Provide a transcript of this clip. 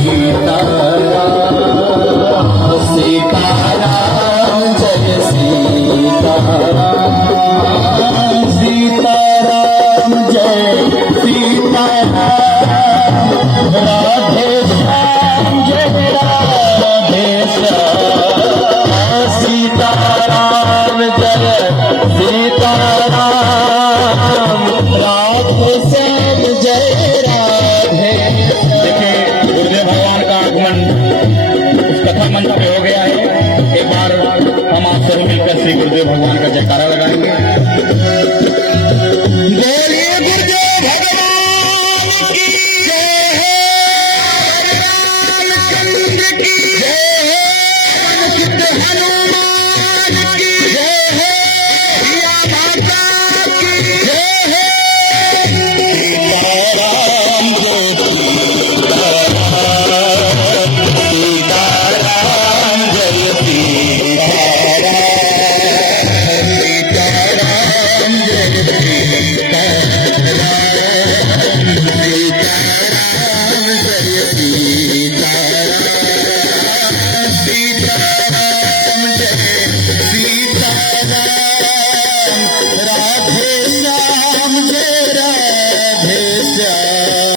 सीताराम जय सीताराम सीताराम जय सीताराम राधे श्याम जय राधे श्याम सीताराम जय सीताराम राधे श्याम जय राधे। देखिए गुरुदेव भगवान का आगमन उस कथा मंच पे हो गया है। एक बार हम आप सभी मिलकर श्री गुरुदेव भगवान का जयकारा लगाएंगे।